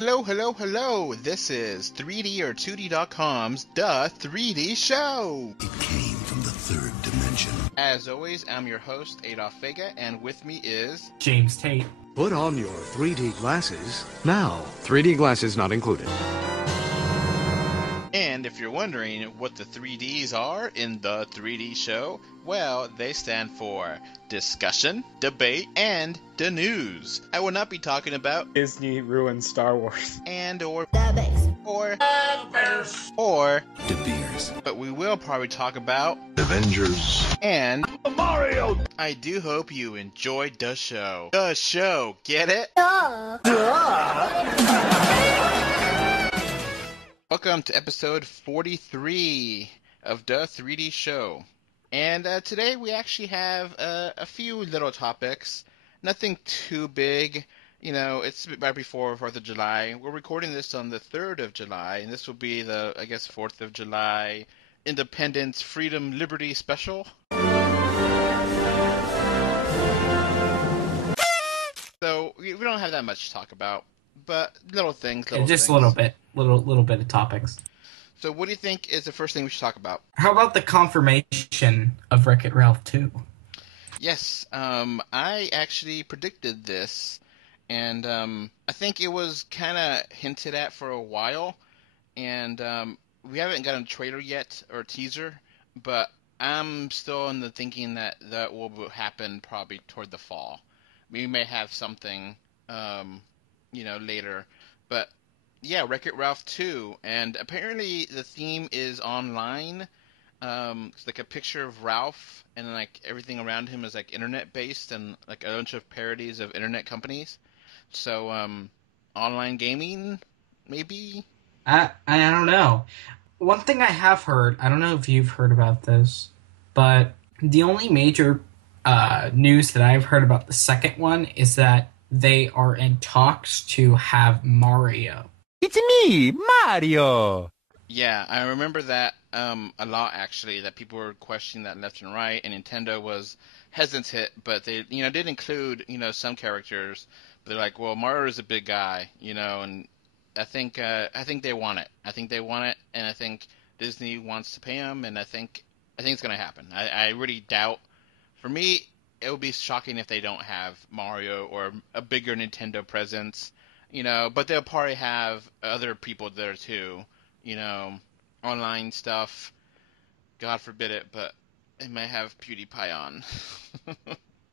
Hello, hello, hello. This is 3D or 2D.com's The 3D Show. It came from the third dimension. As always, I'm your host, Adolph Vega, and with me is... James Tate. Put on your 3D glasses now. 3D glasses not included. And if you're wondering what the 3Ds are in The 3D Show, well, they stand for discussion, debate, and the news. I will not be talking about Disney ruined Star Wars. and or The Bears. or De Beers. but we will probably talk about Avengers. and Mario! I do hope you enjoyed the show. The show, get it? Welcome to episode 43 of The 3D Show. And today we actually have a few little topics. Nothing too big. You know, it's right before 4th of July. We're recording this on the 3rd of July, and this will be the, 4th of July Independence, Freedom, Liberty special. So, we don't have that much to talk about, but little things. Just a little bit of topics. So what do you think is the first thing we should talk about? How about the confirmation of Wreck-It Ralph 2? Yes, I actually predicted this, and I think it was kind of hinted at for a while, and we haven't gotten a trailer yet, or a teaser, but I'm still in the thinking that will happen probably toward the fall. We may have something, later, but yeah, Wreck-It Ralph 2, and apparently the theme is online. It's like a picture of Ralph, and like everything around him is like internet based, and like a bunch of parodies of internet companies. So, online gaming, maybe? I don't know. One thing I have heard, I don't know if you've heard about this, but the only major news that I've heard about the second one is that they are in talks to have Mario. It's me, Mario! Yeah, I remember that a lot, actually, that people were questioning that left and right, and Nintendo was hesitant, but they, did include, some characters, but they're like, well, Mario's a big guy, and I think they want it. I think they want it, and I think Disney wants to pay them, and I think it's going to happen. I really doubt. For me, it would be shocking if they don't have Mario or a bigger Nintendo presence. But they'll probably have other people there too, online stuff. God forbid it, but they may have PewDiePie on.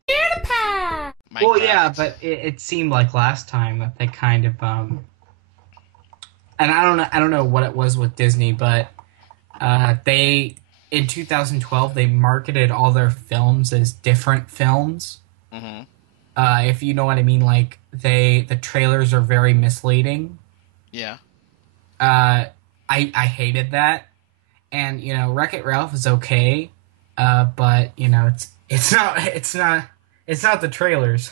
PewDiePie! Well, yeah, but it seemed like last time that they kind of and I don't know what it was with Disney, but they in 2012 they marketed all their films as different films. Mm-hmm. If you know what I mean, like the trailers are very misleading. Yeah. I hated that, and Wreck-It Ralph is okay, but it's not the trailers.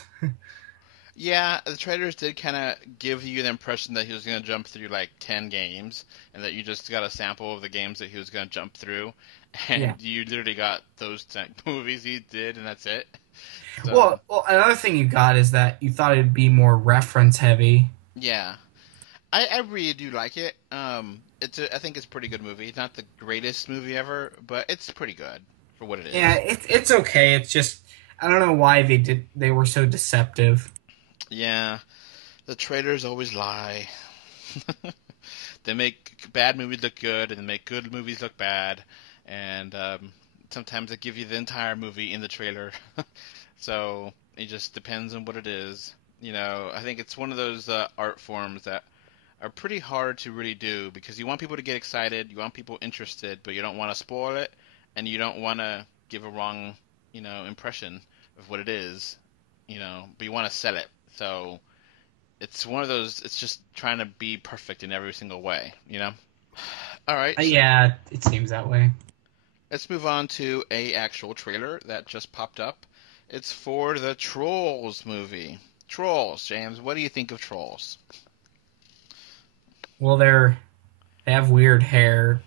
Yeah, the trailers did kind of give you the impression that he was going to jump through like 10 games, and that you just got a sample of the games that he was going to jump through, and you literally got those 10 movies he did, and that's it. So, well, another thing you got is that you thought it'd be more reference heavy. Yeah, I really do like it. I think it's a pretty good movie. It's not the greatest movie ever, but it's pretty good for what it is. Yeah, it's okay. It's just I don't know why they were so deceptive. Yeah, the trailers always lie. They make bad movies look good, and they make good movies look bad, and sometimes they give you the entire movie in the trailer. So it just depends on what it is. I think it's one of those art forms that are pretty hard to really do, because you want people to get excited, you want people interested, but you don't want to spoil it, and you don't want to give a wrong, impression of what it is, but you want to sell it. So it's one of those, it's just trying to be perfect in every single way, All right. So Yeah, it seems that way. let's move on to a actual trailer that just popped up. It's for the Trolls movie. Trolls, James, what do you think of Trolls? Well, they have weird hair.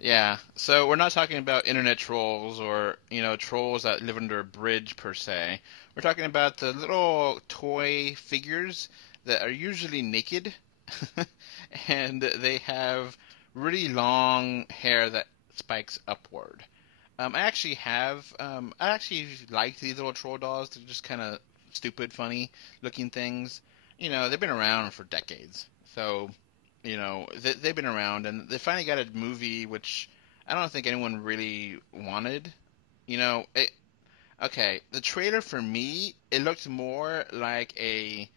Yeah, so we're not talking about internet trolls or, trolls that live under a bridge per se. We're talking about the little toy figures that are usually naked and they have really long hair that spikes upward. I actually like these little troll dolls. They're just kind of stupid, funny looking things. They've been around for decades. So, they've been around, and they finally got a movie which I don't think anyone really wanted. Okay, the trailer for me, it looked more like I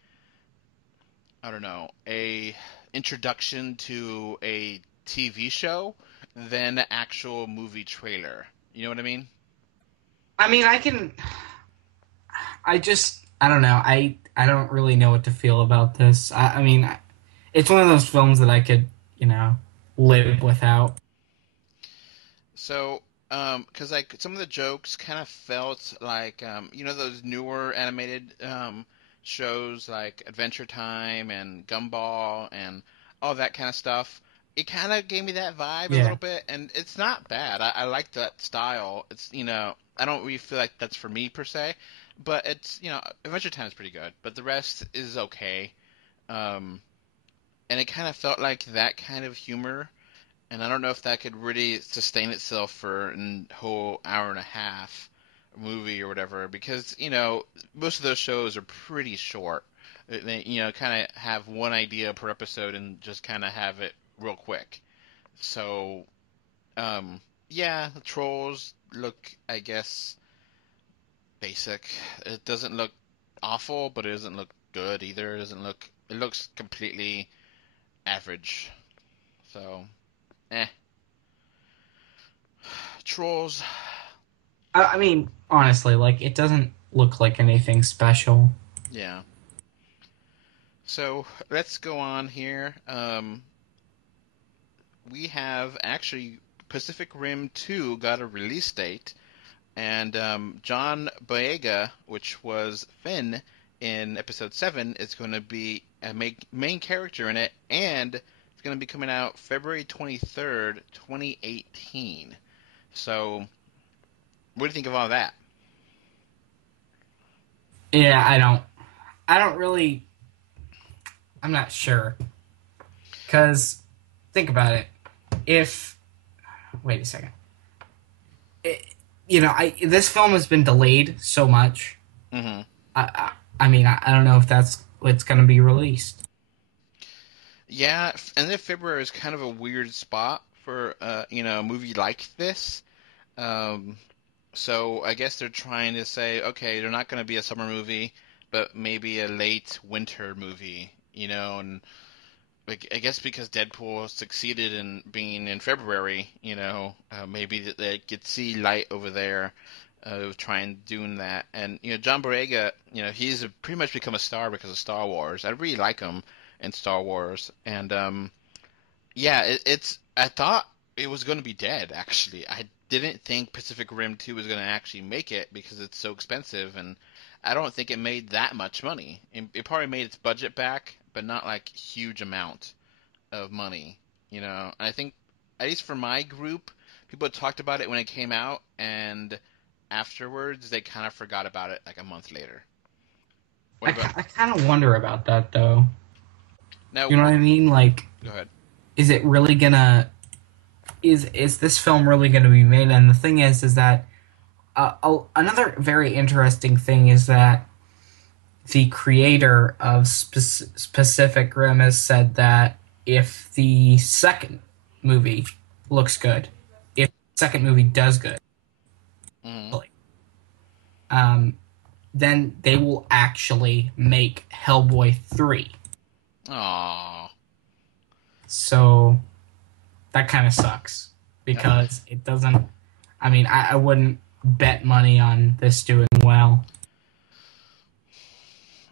don't know, a introduction to a TV show than an actual movie trailer. You know what I mean? I mean, I don't know. I don't really know what to feel about this. I mean, it's one of those films that I could, live without. So, because like some of the jokes kind of felt like, those newer animated shows like Adventure Time and Gumball and all that kind of stuff. It kind of gave me that vibe a Yeah. little bit, and it's not bad. I like that style. I don't really feel like that's for me per se, but Adventure Time is pretty good, but the rest is okay. Um, and it kind of felt like that kind of humor, and I don't know if that could really sustain itself for a whole hour and a half movie or whatever, because most of those shows are pretty short. They kind of have one idea per episode and just kind of have it real quick. So yeah, the trolls look, I guess, basic. It doesn't look awful, but it doesn't look good either. It looks completely average. So, eh. Trolls. I mean, honestly, like it doesn't look like anything special. Yeah. So let's go on here. We have actually Pacific Rim 2 got a release date, and John Boyega, which was Finn in Episode 7, is going to be a main character in it, and it's going to be coming out February 23rd, 2018. So, what do you think of all that? Yeah, I don't really. I'm not sure. Because, think about it. If. Wait a second. This film has been delayed so much. Mm-hmm. I mean, I don't know if that's what's going to be released. Yeah, and then February is kind of a weird spot for a movie like this. Um, so I guess they're trying to say, okay, they're not going to be a summer movie, but maybe a late winter movie, and like I guess because Deadpool succeeded in being in February, maybe that they could see light over there, trying doing that. And John Boyega, he's pretty much become a star because of Star Wars. I really like him in Star Wars, and yeah, it's. I thought it was going to be dead. Actually, I didn't think Pacific Rim 2 was going to actually make it because it's so expensive, and I don't think it made that much money. It probably made its budget back, but not like huge amount of money. And I think at least for my group, people talked about it when it came out, and afterwards they kind of forgot about it like a month later. What about I kind of wonder about that, though. now? You know what I mean? Like, Go ahead. is it really gonna? Is this film really gonna be made? And the thing is that another very interesting thing is that the creator of Pacific Rim has said that if the second movie looks good, if the second movie does good, Mm-hmm. then they will actually make Hellboy 3. Aww. So that kind of sucks because it doesn't. I mean, I wouldn't bet money on this doing well.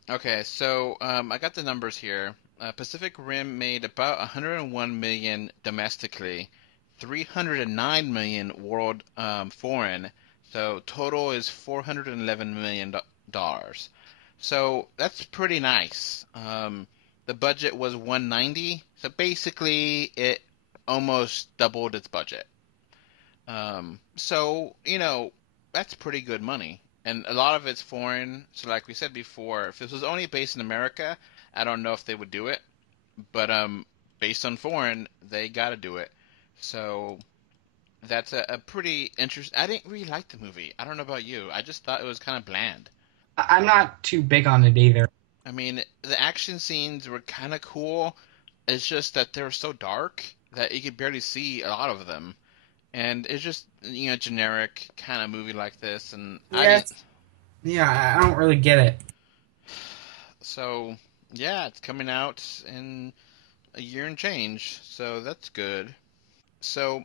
Okay, so I got the numbers here. Pacific Rim made about 101 million domestically, 309 million world foreign. So total is 411 million dollars. So that's pretty nice. The budget was 190, so basically it almost doubled its budget. So, that's pretty good money. And a lot of it's foreign. So like we said before, if this was only based in America, I don't know if they would do it. But based on foreign, they got to do it. So that's a pretty interesting. I didn't really like the movie. I don't know about you. I just thought it was kind of bland. I'm not too big on it either. I mean, the action scenes were kind of cool. It's just that they were so dark that you could barely see a lot of them. And it's just, generic kind of movie like this. And Yeah, I don't really get it. So, yeah, it's coming out in a year and change. So that's good. So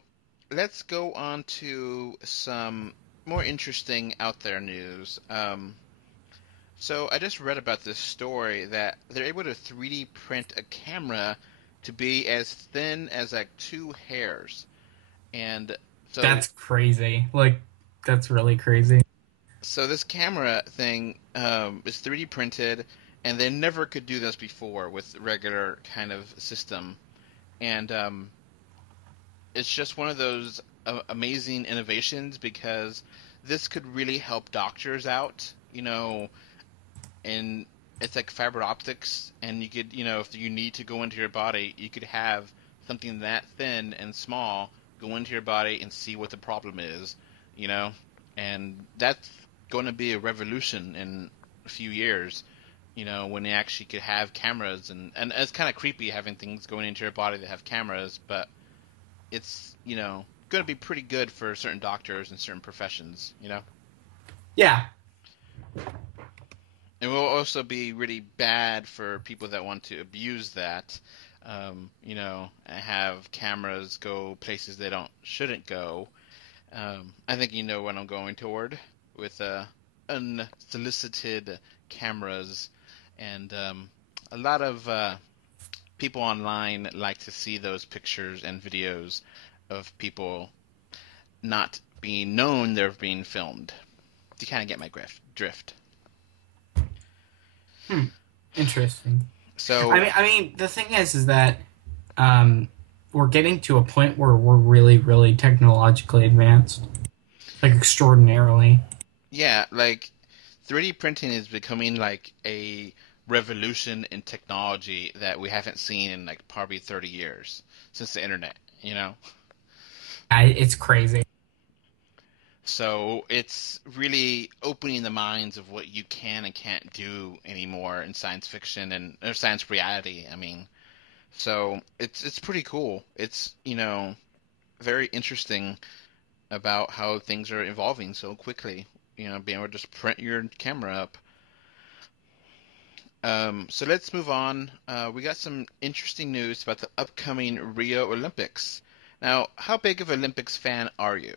let's go on to some more interesting out there news. So I just read about this story that they're able to 3D print a camera to be as thin as like two hairs. And so That's crazy. Like, that's really crazy. so this camera thing is 3D printed, and they never could do this before with regular kind of system. And it's just one of those amazing innovations because this could really help doctors out, and it's like fiber optics, and you could, if you need to go into your body, you could have something that thin and small go into your body and see what the problem is, and that's going to be a revolution in a few years, when they actually could have cameras, and it's kind of creepy having things going into your body that have cameras, but it's, going to be pretty good for certain doctors and certain professions. Yeah. It will also be really bad for people that want to abuse that, and have cameras go places they shouldn't go. I think you know what I'm going toward with unsolicited cameras, and a lot of people online like to see those pictures and videos of people not being known they're being filmed. You kind of get my drift. Interesting. So I mean, the thing is that we're getting to a point where we're really, really technologically advanced, like extraordinarily. yeah, like 3D printing is becoming like a revolution in technology that we haven't seen in like probably 30 years since the internet. It's crazy. So it's really opening the minds of what you can and can't do anymore in science fiction or science reality. I mean, so it's pretty cool. It's very interesting about how things are evolving so quickly. Being able to just print your camera up. So let's move on. We got some interesting news about the upcoming Rio Olympics. Now, how big of an Olympics fan are you?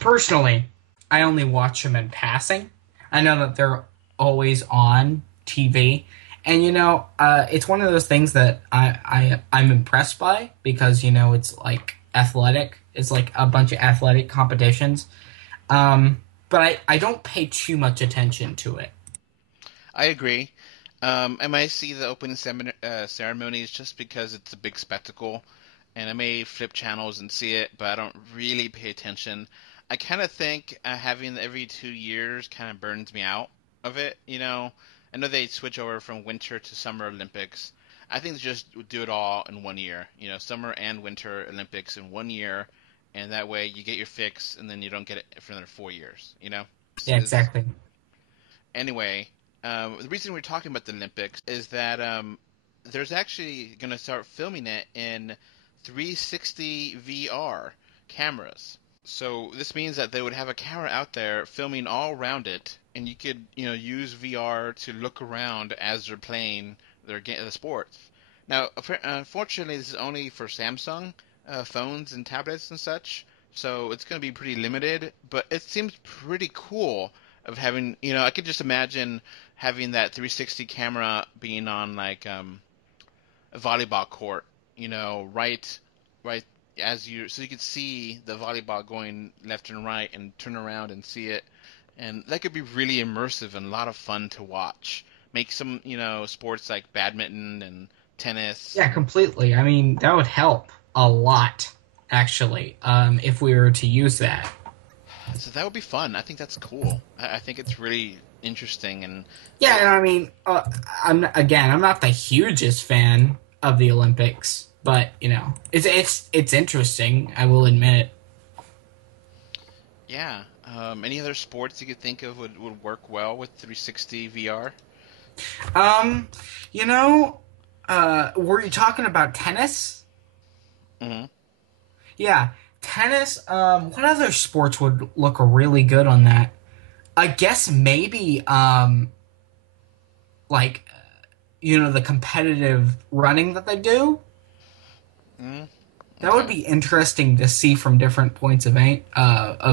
Personally, I only watch them in passing. I know that they're always on TV, and it's one of those things that I'm impressed by because it's like athletic. It's like a bunch of athletic competitions, but I don't pay too much attention to it. I agree. I might see the opening ceremonies just because it's a big spectacle, and I may flip channels and see it, but I don't really pay attention. I kind of think having every 2 years kind of burns me out of it. I know they switch over from winter to summer Olympics. I think they just do it all in 1 year. Summer and winter Olympics in 1 year, and that way you get your fix, and then you don't get it for another 4 years. Yeah, exactly. Anyway, the reason we're talking about the Olympics is that there's actually going to start filming it in 360 VR cameras. So this means that they would have a camera out there filming all around it, and you could, use VR to look around as they're playing the sports. Now, unfortunately, this is only for Samsung phones and tablets and such, so it's going to be pretty limited. But it seems pretty cool of having, I could just imagine having that 360 camera being on like a volleyball court, right so you could see the volleyball going left and right and turn around and see it, and that could be really immersive and a lot of fun to watch. Make some sports like badminton and tennis. Yeah, completely. I mean, that would help a lot. actually, if we were to use that. So that would be fun. I think that's cool. I think it's really interesting, and Yeah, and I mean, I'm not the hugest fan of the Olympics, but it's interesting. I will admit. yeah. Any other sports you could think of would work well with 360 VR? Um, you know, were you talking about tennis? Mm-hmm. Yeah, tennis. What other sports would look really good on that? I guess maybe like the competitive running that they do. Mm-hmm. That would Okay. be interesting to see from different points of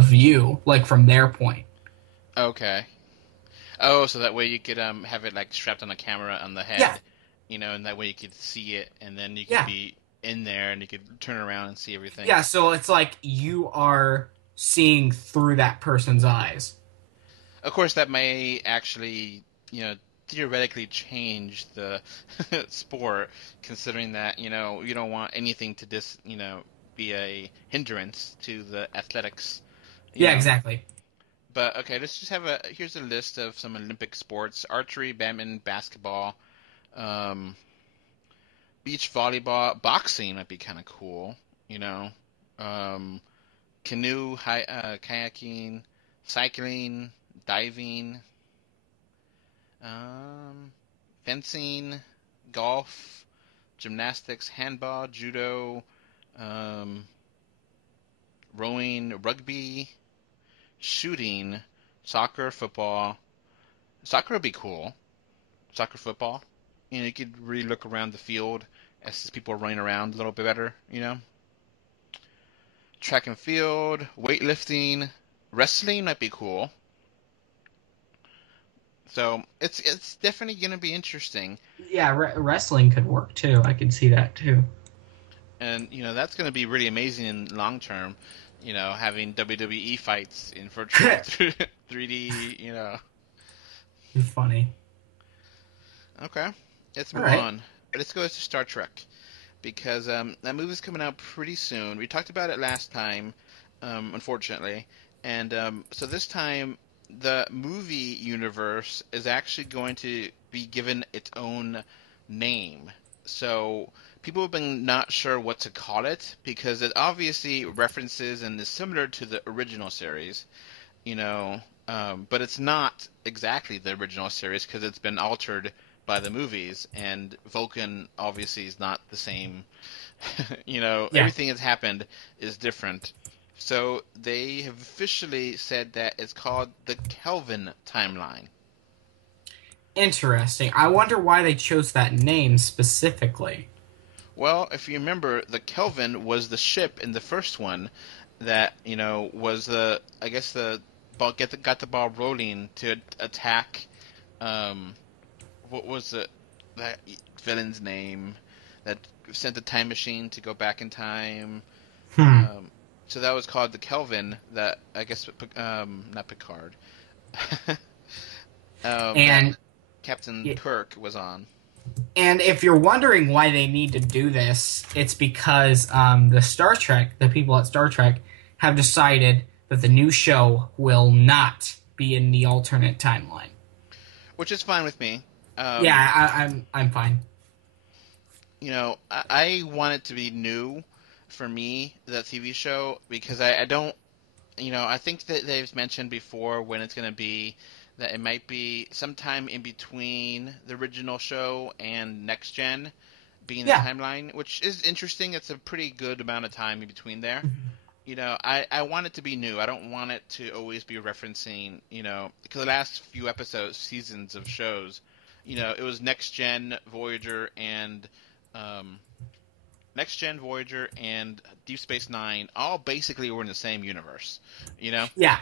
view, like from their point. Okay. Oh, so that way you could have it like strapped on a camera on the Yeah, head, and that way you could see it, and then you could yeah, be in there and you could turn around and see everything. yeah. So it's like you are seeing through that person's eyes. Of course, that may actually, theoretically change the sport, considering that, you don't want anything to be a hindrance to the athletics, you Yeah, know. exactly. But okay, let's just here's a list of some Olympic sports: archery, badminton, basketball, um, beach volleyball, boxing might be kind of cool, you know. Um, canoe, kayaking, cycling, diving, um, fencing, golf, gymnastics, handball, judo, um, rowing, rugby, shooting, soccer, football. Soccer would be cool. Soccer, football. You could really look around the field as people are running around a little bit better, Track and field, weightlifting, wrestling might be cool. So it's definitely going to be interesting, Yeah, wrestling could work too. I could see that too. and that's going to be really amazing in long term. Having WWE fights in virtual 3D. Funny. Okay, let's All move right. on. Let's go to Star Trek because that movie's coming out pretty soon. We talked about it last time, unfortunately, and so this time the movie universe is actually going to be given its own name. So people have been not sure what to call it because it obviously references and is similar to the original series, but it's not exactly the original series because it's been altered by the movies, and Vulcan obviously is not the same. Yeah. Everything that's happened is different. So they have officially said that it's called the Kelvin Timeline. Interesting. I wonder why they chose that name specifically. Well, if you remember, the Kelvin was the ship in the first one that was I guess the ball got the ball rolling to attack. What was that villain's name that sent the time machine to go back in time? Hmm. So that was called the Kelvin. That I guess not Picard. That And Captain Kirk was on. and if you're wondering why they need to do this, it's because the people at Star Trek, have decided that the new show will not be in the alternate timeline. Which is fine with me. Yeah, I'm fine. I want it to be new for me, that TV show, because I don't, I think that they've mentioned before when it's going to be, that it might be sometime in between the original show and Next Gen being the Yeah. timeline, which is interesting. It's a pretty good amount of time in between there. I want it to be new. I don't want it to always be referencing, because the last few seasons of shows, it was Next Gen, Voyager, and Deep Space Nine, all basically were in the same universe, Yeah,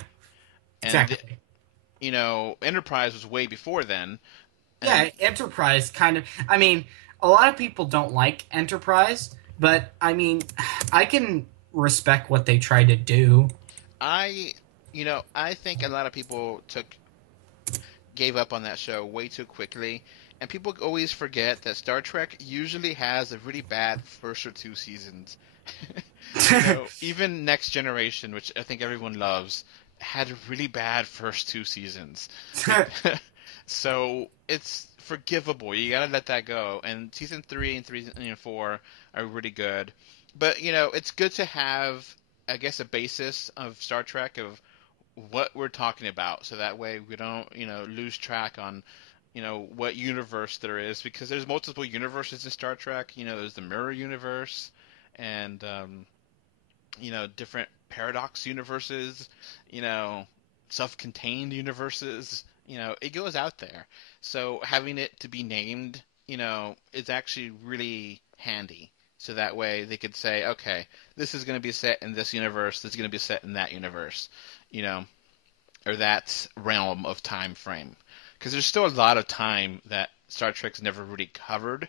and exactly. Enterprise was way before then. Yeah, And Enterprise kind of. I mean, a lot of people don't like Enterprise, but I mean, I can respect what they try to do. I, I think a lot of people gave up on that show way too quickly, and people always forget that Star Trek usually has a really bad first or two seasons. Even Next Generation, which I think everyone loves, had really bad first 2 seasons. So it's forgivable. You gotta let that go. And season 3 and 4 are really good. But it's good to have, I guess, a basis of Star Trek of what we're talking about, so that way we don't lose track on what universe there is, because there's multiple universes in Star Trek. There's the mirror universe, and different paradox universes, self-contained universes. It goes out there. So having it to be named, is actually really handy. So that way they could say, okay, this is going to be set in this universe, this is going to be set in that universe, or that realm of time frame. Because there's still a lot of time that Star Trek's never really covered.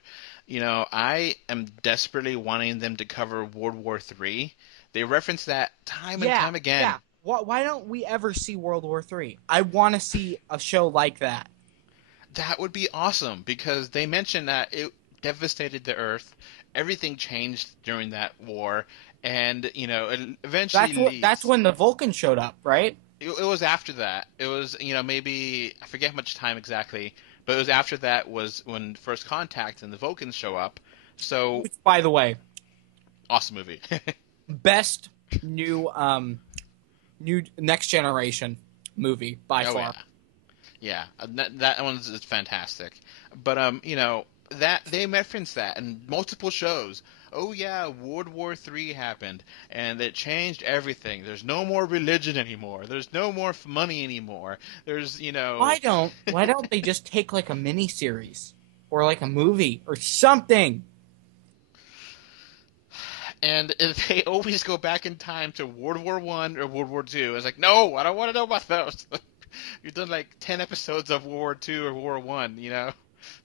I am desperately wanting them to cover World War III. They reference that time and time again. Yeah. Why don't we ever see World War III? I want to see a show like that. That would be awesome, because they mentioned that it devastated the Earth. Everything changed during that war, and it eventually that's when the Vulcans showed up, right? It was after that. It was maybe, I forget how much time exactly, but it was after that was when First Contact and the Vulcans show up. So, which, by the way, awesome movie. Best new Next Generation movie by far. Yeah, that one's is fantastic. But that they reference that in multiple shows. Oh yeah, World War III happened, and it changed everything. There's no more religion anymore. There's no more money anymore. There's Why don't they just take like a mini series or like a movie or something? And if they always go back in time to World War I or World War II, it's like, no, I don't want to know about those. You've done like 10 episodes of World War II or World War I,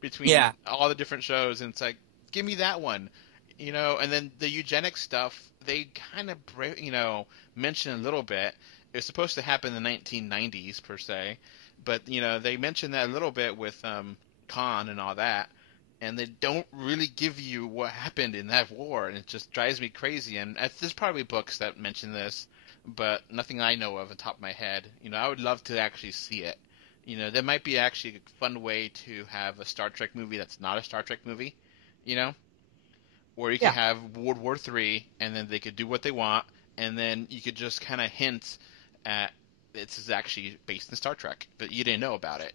between all the different shows, and it's like, give me that one. And then the eugenics stuff, they kind of, mention a little bit. It was supposed to happen in the 1990s, per se. But, they mention that a little bit with Khan and all that. And they don't really give you what happened in that war. And it just drives me crazy. And there's probably books that mention this, but nothing I know of on top of my head. I would love to actually see it. There might be actually a fun way to have a Star Trek movie that's not a Star Trek movie, Or you could have World War III, and then they could do what they want, and then you could just kind of hint at this is actually based in Star Trek, but you didn't know about it.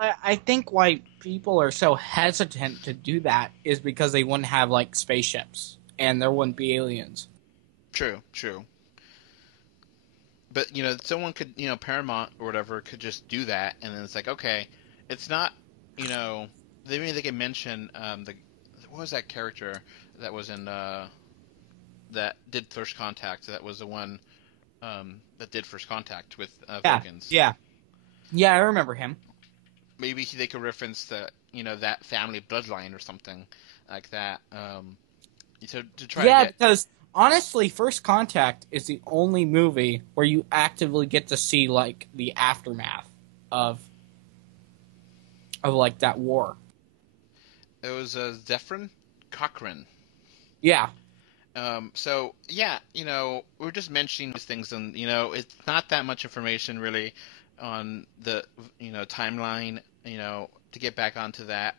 I think why people are so hesitant to do that is because they wouldn't have like spaceships, and there wouldn't be aliens. True. But someone could, Paramount or whatever could just do that, and then it's like, okay, it's not, maybe they can mention what was that character that was in that did First Contact? That was the one that did First Contact with Vulcans. Yeah, I remember him. Maybe they could reference the that family bloodline or something like that. To try. Yeah, because honestly, First Contact is the only movie where you actively get to see like the aftermath of like that war. It was Zephyrin Cochrane. Yeah. So yeah, we're just mentioning these things, and it's not that much information really on the timeline, to get back onto that.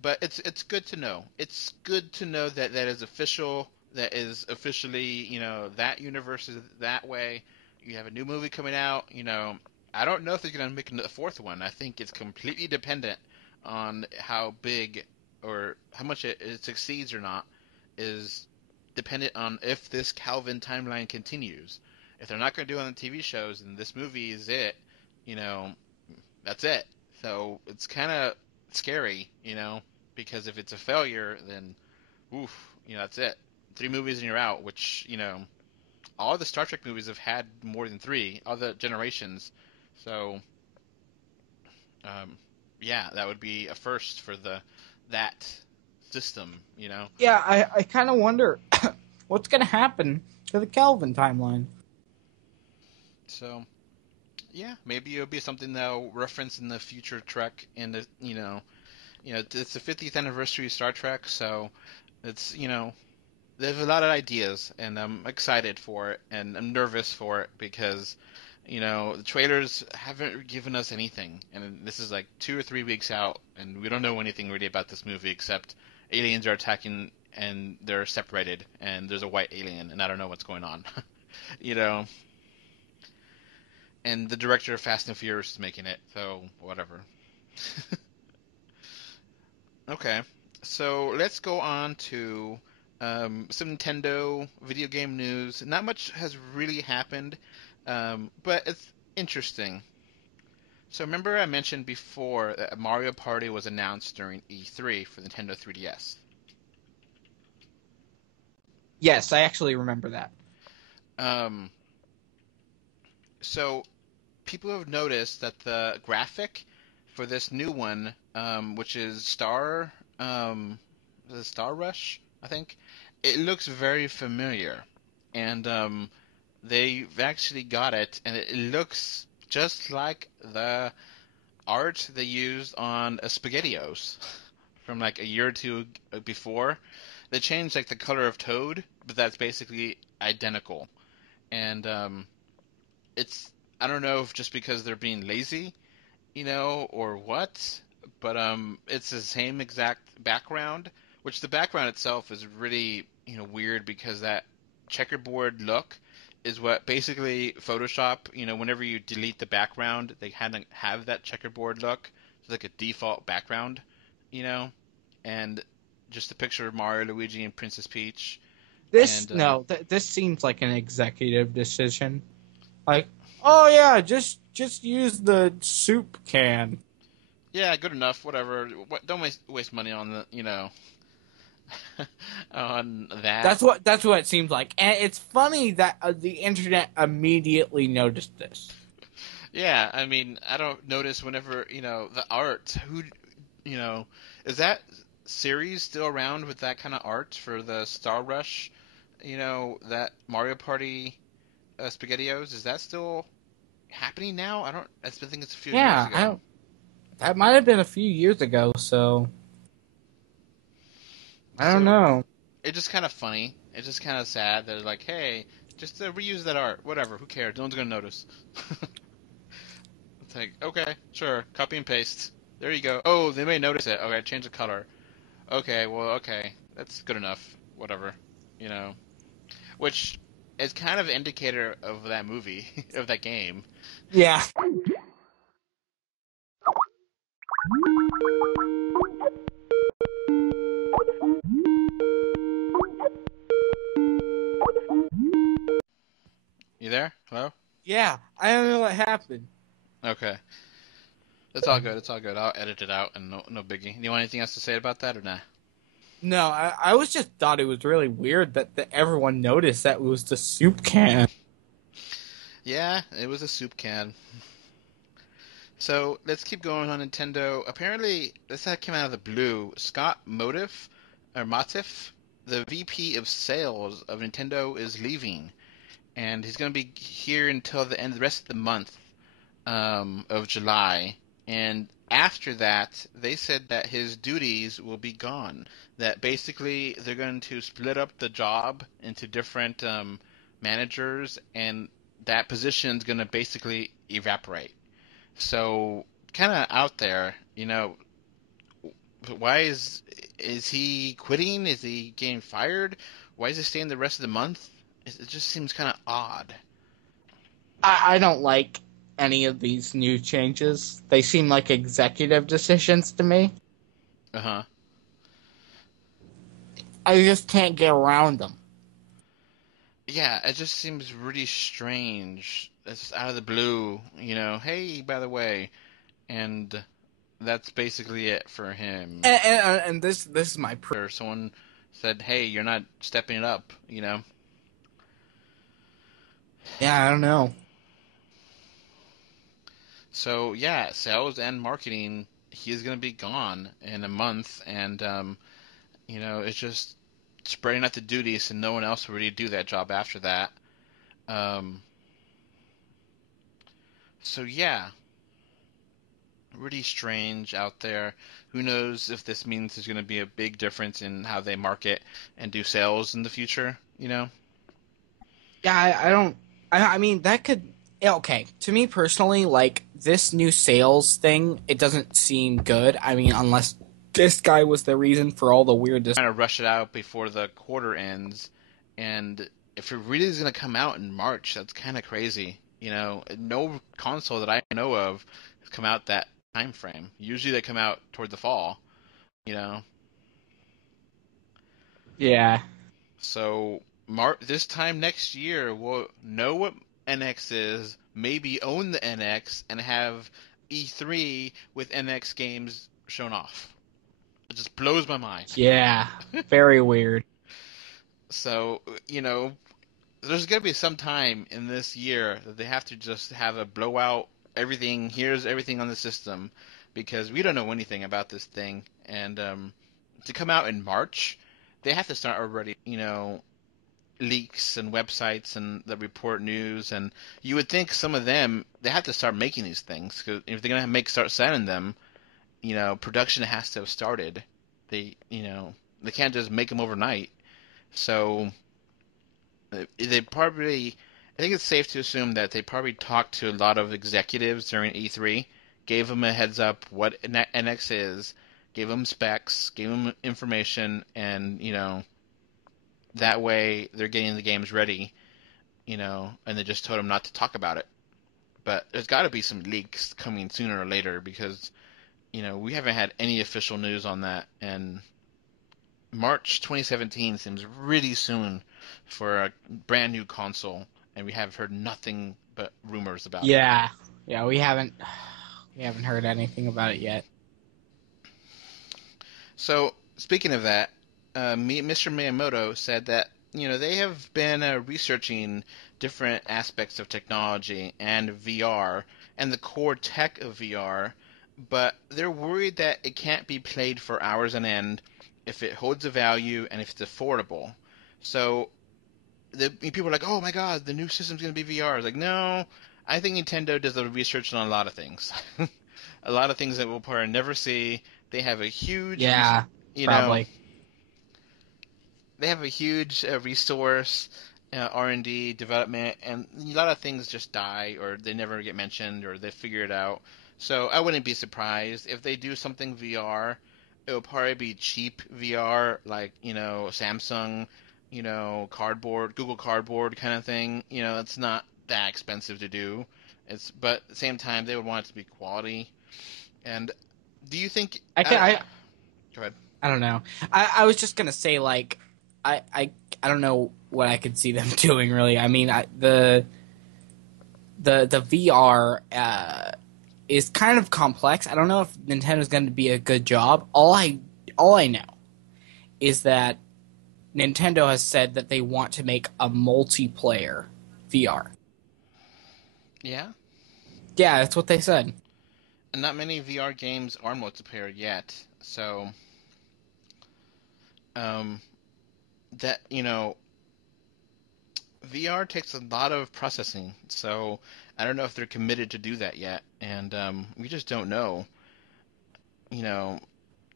But it's good to know. It's good to know that is official. That is officially, that universe is that way. You have a new movie coming out. I don't know if they're going to make a fourth one. I think it's completely dependent on how big or how much it succeeds or not, is dependent on if this Kelvin timeline continues. If they're not going to do it on the TV shows, and this movie is it, that's it. So it's kind of scary, because if it's a failure, then, that's it. 3 movies and you're out, which, all the Star Trek movies have had more than 3, all the generations. So, yeah, that would be a first for that system, Yeah, I kind of wonder what's going to happen to the Kelvin timeline. So, yeah, maybe it'll be something they'll reference in the future Trek, and it's the 50th anniversary of Star Trek, so it's There's a lot of ideas, and I'm excited for it, and I'm nervous for it because, the trailers haven't given us anything, and this is like 2 or 3 weeks out, and we don't know anything really about this movie except aliens are attacking and they're separated, and there's a white alien, and I don't know what's going on, you know. And the director of Fast and Furious is making it, so whatever. Okay, so let's go on to some Nintendo video game news. Not much has really happened, but it's interesting. So remember I mentioned before that Mario Party was announced during E3 for Nintendo 3DS. Yes, I actually remember that. Um, so people have noticed that the graphic for this new one, which is is it Star Rush, I think, it looks very familiar, and they've actually got it, and it looks just like the art they used on SpaghettiOs from like a year or two before. They changed like the color of Toad, but that's basically identical. And it's I don't know if just because they're being lazy, or what, but it's the same exact background, which the background itself is really weird because that checkerboard look is what basically Photoshop, whenever you delete the background, they had to have that checkerboard look. It's like a default background, and just a picture of Mario, Luigi, and Princess Peach. This And no, this seems like an executive decision. Like, oh yeah, just use the soup can. yeah, good enough. Whatever. Don't waste money on on that. That's what it seems like, and it's funny that the internet immediately noticed this. Yeah, I mean, I don't notice whenever the art. You know, is that series still around with that kind of art for the Star Rush? That Mario Party SpaghettiOs. Is that still happening now? I think it's a few years Yeah, ago. I don't. That might have been a few years ago, so I don't know. It's just kind of funny. It's just kind of sad that it's like, hey, just reuse that art. Whatever. Who cares? No one's gonna notice. It's like, okay, sure, copy and paste. There you go. Oh, they may notice it. Okay, change the color. Okay, well, okay, that's good enough. Whatever, you know. Which is kind of indicator of that movie, of that game. Yeah. You there? Hello? Yeah, I don't know what happened. Okay. It's all good. It's all good. I'll edit it out and no biggie. Do you want anything else to say about that or not? No, I was just thought it was really weird that everyone noticed that it was the soup can. Yeah, it was a soup can. So let's keep going on Nintendo. Apparently, this came out of the blue. Scott Motiff, the VP of Sales of Nintendo, is leaving, and he's going to be here until the rest of the month of July. And after that, they said that his duties will be gone. That basically they're going to split up the job into different managers, and that position's going to basically evaporate. So, kind of out there, why is he quitting? Is he getting fired? Why is he staying the rest of the month? It just seems kind of odd. I don't like any of these new changes. They seem like executive decisions to me. Uh-huh. I just can't get around them. Yeah, it just seems really strange. It's out of the blue, hey, by the way, and that's basically it for him. And this is my Or someone said, hey, you're not stepping it up, Yeah, I don't know. So, yeah, sales and marketing, he is going to be gone in a month, and, it's just spreading out the duties, and no one else will really do that job after that. So, yeah. really strange out there. Who knows if this means there's going to be a big difference in how they market and do sales in the future, you know? Yeah, I don't. I mean, that could. Yeah, okay, to me personally, like this new sales thing, it doesn't seem good. I mean, unless this guy was the reason for all the weirdness. Trying to rush it out before the quarter ends, and if it really is going to come out in March, that's kind of crazy. You know, no console that I know of has come out that time frame. Usually they come out toward the fall, you know. Yeah. So this time next year, we'll know what NX is, maybe own the NX, and have E3 with NX games shown off. It just blows my mind. Yeah. Very weird. So, you know, there's going to be some time in this year that they have to just have a blowout, everything, here's everything on the system, because we don't know anything about this thing. And to come out in March, they have to start already, you know, leaks and websites and that report news. And you would think some of them, they have to start making these things, because if they're going to start selling them, you know, production has to have started. They can't just make them overnight. So they probably, I think it's safe to assume that they probably talked to a lot of executives during E3, gave them a heads up what NX is, gave them specs, gave them information, and, you know, that way they're getting the games ready, you know, and they just told them not to talk about it. But there's got to be some leaks coming sooner or later, because, you know, we haven't had any official news on that, and March 2017 seems really soon for a brand new console, and we have heard nothing but rumors about it. Yeah. Yeah, we haven't heard anything about it yet. So, speaking of that, Mr. Miyamoto said that, you know, they have been researching different aspects of technology and VR and the core tech of VR, but they're worried that it can't be played for hours on end if it holds a value and if it's affordable. So people are like, oh my god, the new system's going to be VR. It's like, no, I think Nintendo does the research on a lot of things. A lot of things that we'll probably never see. They have a huge, probably. They have a huge resource, R&D, development, and a lot of things just die, or they never get mentioned, or they figure it out. So I wouldn't be surprised if they do something VR. It will probably be cheap VR, like, you know, Samsung, you know, Cardboard, Google Cardboard kind of thing. You know, it's not that expensive to do. But at the same time, they would want it to be quality. And do you think? Go ahead. I don't know. I was just gonna say, like, I don't know what I could see them doing really. I mean, the VR is kind of complex. I don't know if Nintendo's going to be a good job. All I know is that Nintendo has said that they want to make a multiplayer VR. Yeah? Yeah, that's what they said. And not many VR games are multiplayer yet, so that, you know, VR takes a lot of processing, so I don't know if they're committed to do that yet, and we just don't know. You know,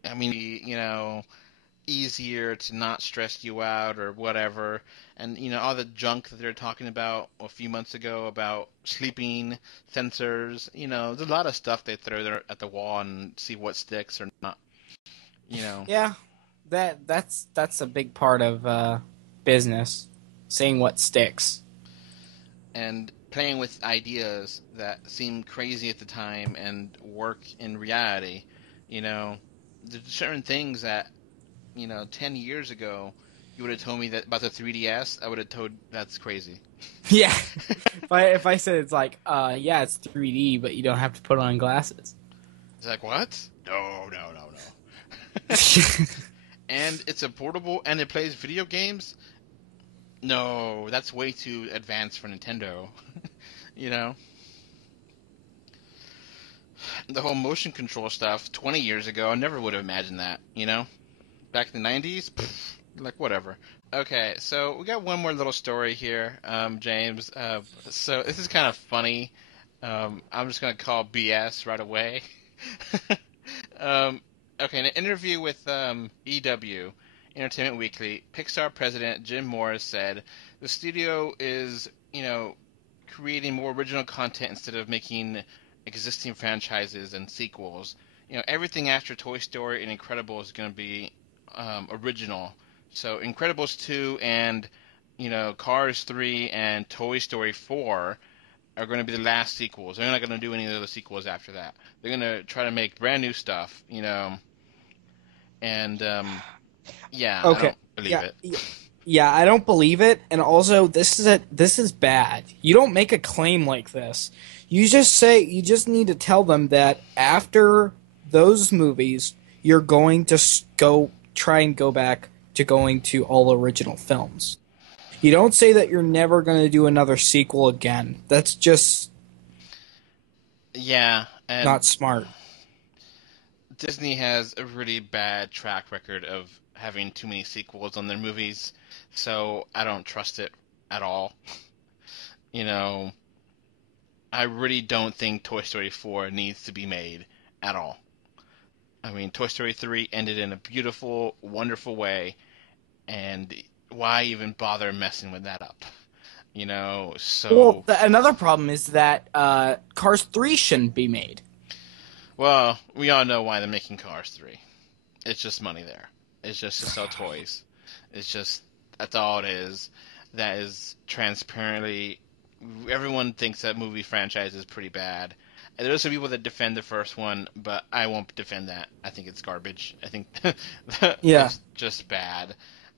I mean, you know, easier to not stress you out or whatever, and, you know, all the junk that they're talking about a few months ago about sleeping sensors, you know, there's a lot of stuff they throw there at the wall and see what sticks or not, you know. Yeah, that's a big part of business, seeing what sticks. And playing with ideas that seem crazy at the time and work in reality. You know, there's certain things that, you know, 10 years ago, you would have told me that about the 3DS, I would have told that's crazy. Yeah. if I said it's like, yeah, it's 3D, but you don't have to put on glasses. It's like, what? No. And it's a portable and it plays video games? No, that's way too advanced for Nintendo. You know? The whole motion control stuff 20 years ago, I never would have imagined that, you know? Back in the 90s? Like, whatever. Okay, so we got one more little story here, James. So this is kind of funny. I'm just going to call BS right away. Okay, in an interview with EW, Entertainment Weekly, Pixar president Jim Morris said the studio is, creating more original content instead of making existing franchises and sequels. Everything after Toy Story and Incredibles is going to be original. So Incredibles 2 and, Cars 3 and Toy Story 4 are going to be the last sequels. They're not going to do any of the sequels after that. They're going to try to make brand new stuff, and yeah, I Okay. don't believe Yeah. it. Yeah, I don't believe it, and also this is bad. You don't make a claim like this. You just need to tell them that after those movies, you're going to try and go back to going to all original films. You don't say that you're never going to do another sequel again. That's just Yeah, and not smart. Disney has a really bad track record of having too many sequels on their movies, so I don't trust it at all. I really don't think Toy Story 4 needs to be made at all. I mean, Toy Story 3 ended in a beautiful, wonderful way, and why even bother messing with that up? So... Well, another problem is that Cars 3 shouldn't be made. Well, we all know why they're making Cars 3. It's just money there. It's just to sell toys. That's all it is. That is transparently, everyone thinks that movie franchise is pretty bad. And there's some people that defend the first one, but I won't defend that. I think it's garbage. I think Yeah. it's just bad.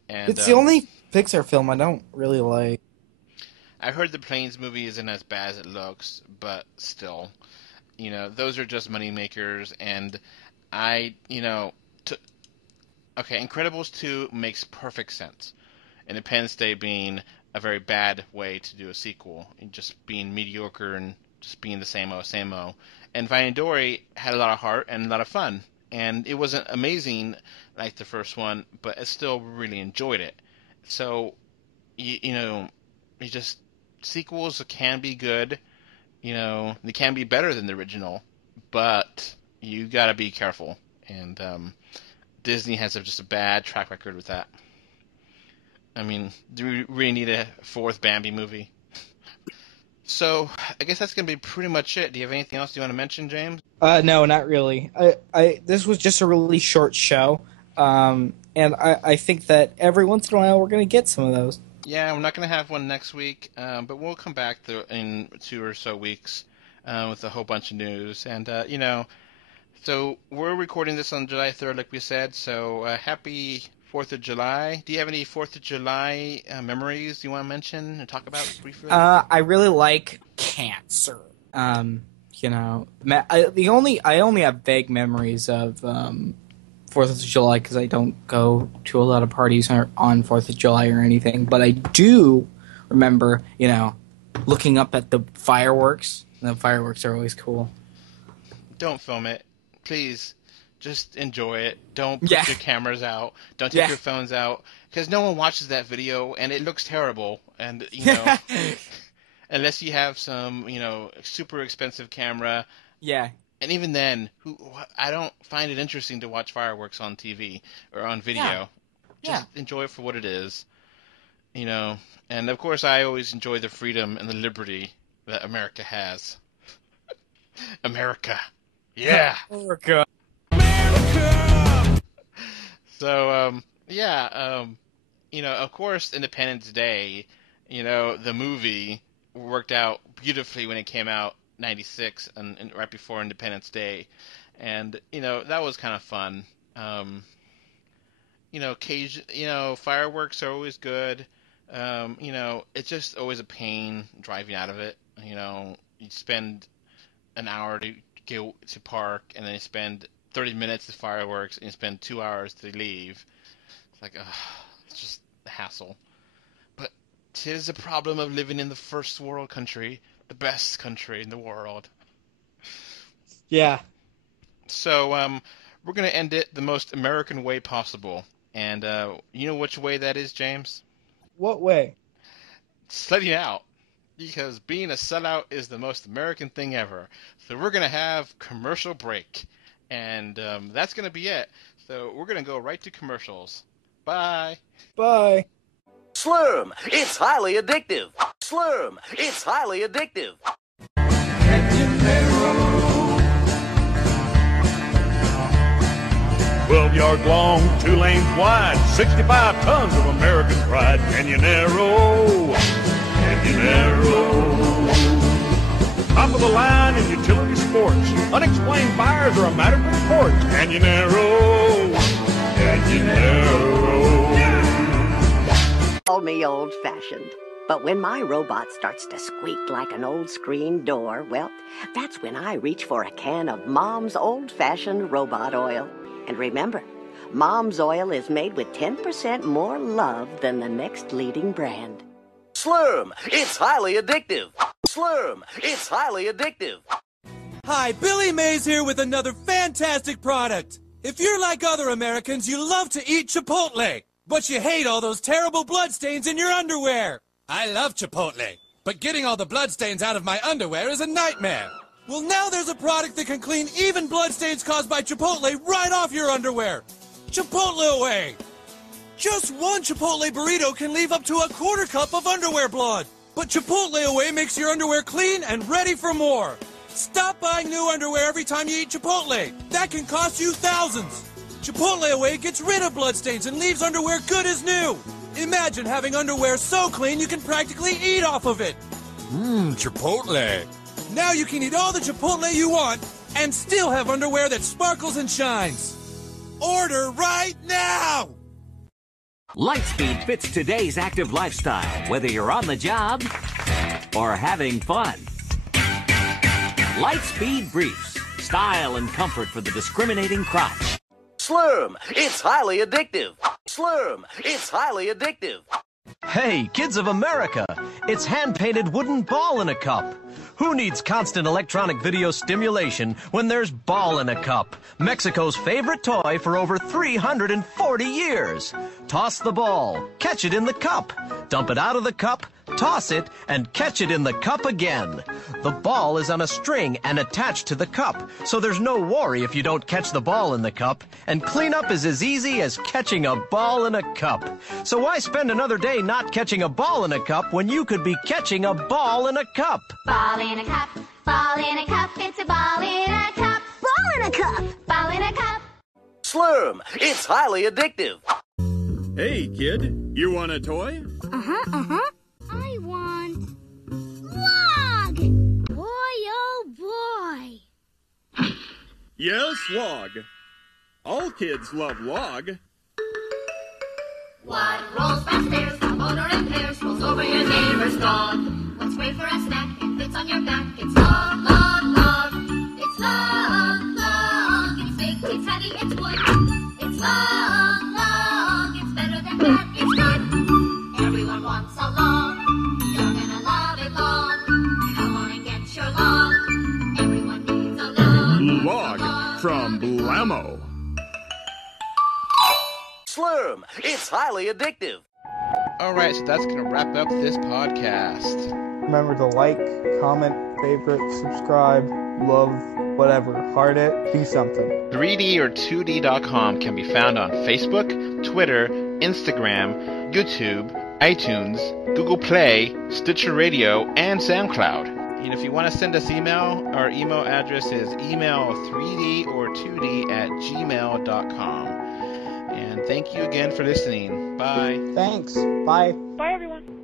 And It's the only Pixar film I don't really like. I heard the Planes movie isn't as bad as it looks, but still. Those are just money makers, and okay, Incredibles 2 makes perfect sense. Independence Day being a very bad way to do a sequel, and just being mediocre and just being the same-o. And Finding Dory had a lot of heart and a lot of fun, and it wasn't amazing like the first one, but I still really enjoyed it. So, sequels can be good. They can be better than the original, but you gotta be careful. And Disney has just a bad track record with that. I mean, do we really need a fourth Bambi movie? So, I guess that's gonna be pretty much it. Do you have anything else you want to mention, James? No, not really. This was just a really short show, and I think that every once in a while we're going to get some of those. Yeah, we're not going to have one next week, but we'll come back in 2 or so weeks with a whole bunch of news. And, so we're recording this on July 3rd, like we said, so happy 4th of July. Do you have any 4th of July memories you want to mention and talk about briefly? I really like cancer. I only have vague memories of 4th of July because I don't go to a lot of parties on 4th of July or anything. But I do remember, looking up at the fireworks. The fireworks are always cool. Don't film it. Please, just enjoy it. Don't put Yeah. your cameras out. Don't take Yeah. your phones out. Because no one watches that video, and it looks terrible. And, unless you have some, super expensive camera. Yeah. And even then, I don't find it interesting to watch fireworks on TV or on video. Yeah. Just enjoy it for what it is. And of course I always enjoy the freedom and the liberty that America has. America. Yeah. America. So, of course Independence Day, the movie worked out beautifully when it came out 96 and right before Independence Day, and that was kind of fun. Fireworks are always good. It's just always a pain driving out of it. You spend an hour to go to park, and then you spend 30 minutes to fireworks, and you spend 2 hours to leave. It's like, it's just a hassle. But 'tis the problem of living in the first world country, the best country in the world. Yeah. So, we're going to end it the most American way possible. And, you know which way that is, James? What way? Sledding out. because being a sellout is the most American thing ever. So we're going to have commercial break, and that's going to be it. So we're going to go right to commercials. Bye. Bye. Slurm, it's highly addictive. Slurm, it's highly addictive. 12 yards long, 2 lanes wide, 65 tons of American pride. Canyonero, top of the line in utility sports. Unexplained fires are a matter of report. Canyonero. Call me old-fashioned, but when my robot starts to squeak like an old screen door, well, that's when I reach for a can of Mom's old-fashioned robot oil. And remember, Mom's oil is made with 10% more love than the next leading brand. Slurm, it's highly addictive. Slurm, it's highly addictive. Hi, Billy Mays here with another fantastic product. If you're like other Americans, you love to eat Chipotle, but you hate all those terrible bloodstains in your underwear. I love Chipotle, but getting all the bloodstains out of my underwear is a nightmare. Well, now there's a product that can clean even bloodstains caused by Chipotle right off your underwear. Chipotle Away. Just one Chipotle burrito can leave up to a quarter cup of underwear blood. But Chipotle Away makes your underwear clean and ready for more. Stop buying new underwear every time you eat Chipotle. That can cost you thousands. Chipotle Away gets rid of bloodstains and leaves underwear good as new. Imagine having underwear so clean you can practically eat off of it. Chipotle. Now you can eat all the Chipotle you want and still have underwear that sparkles and shines. Order right now! Lightspeed fits today's active lifestyle, whether you're on the job or having fun. Lightspeed Briefs. Style and comfort for the discriminating crotch. Slurm, it's highly addictive. Slurm, it's highly addictive. Hey, kids of America, it's hand-painted wooden ball in a cup. Who needs constant electronic video stimulation when there's ball in a cup? Mexico's favorite toy for over 340 years. Toss the ball, catch it in the cup, dump it out of the cup, toss it, and catch it in the cup again. The ball is on a string and attached to the cup, so there's no worry if you don't catch the ball in the cup, and cleanup is as easy as catching a ball in a cup. So why spend another day not catching a ball in a cup when you could be catching a ball in a cup? Ball in a cup, ball in a cup, it's a ball in a cup. Ball in a cup, ball in a cup. Slurm, it's highly addictive. Hey, kid, you want a toy? I want log. Boy, oh boy. Yes, log. All kids love log. What rolls fast stairs, a motor and pairs, rolls over your neighbor's dog. What's great for a snack and fits on your back? It's log, log, log. It's log, log. It's big, it's heavy, it's wood. It's log, log. It's better than that, it's good. Everyone wants a log. You're gonna love it long. Come on and get your log. Everyone needs a log. Log from Blammo. Slurm, it's highly addictive. Alright, so that's going to wrap up this podcast. Remember to like, comment, favorite, subscribe, love, whatever. Heart it, do something. 3D or 2D.com can be found on Facebook, Twitter, Instagram, YouTube, iTunes, Google Play, Stitcher Radio, and SoundCloud. And if you want to send us email, our email address is email3d or 2d at gmail.com. And thank you again for listening. Bye. Thanks. Bye. Bye, everyone.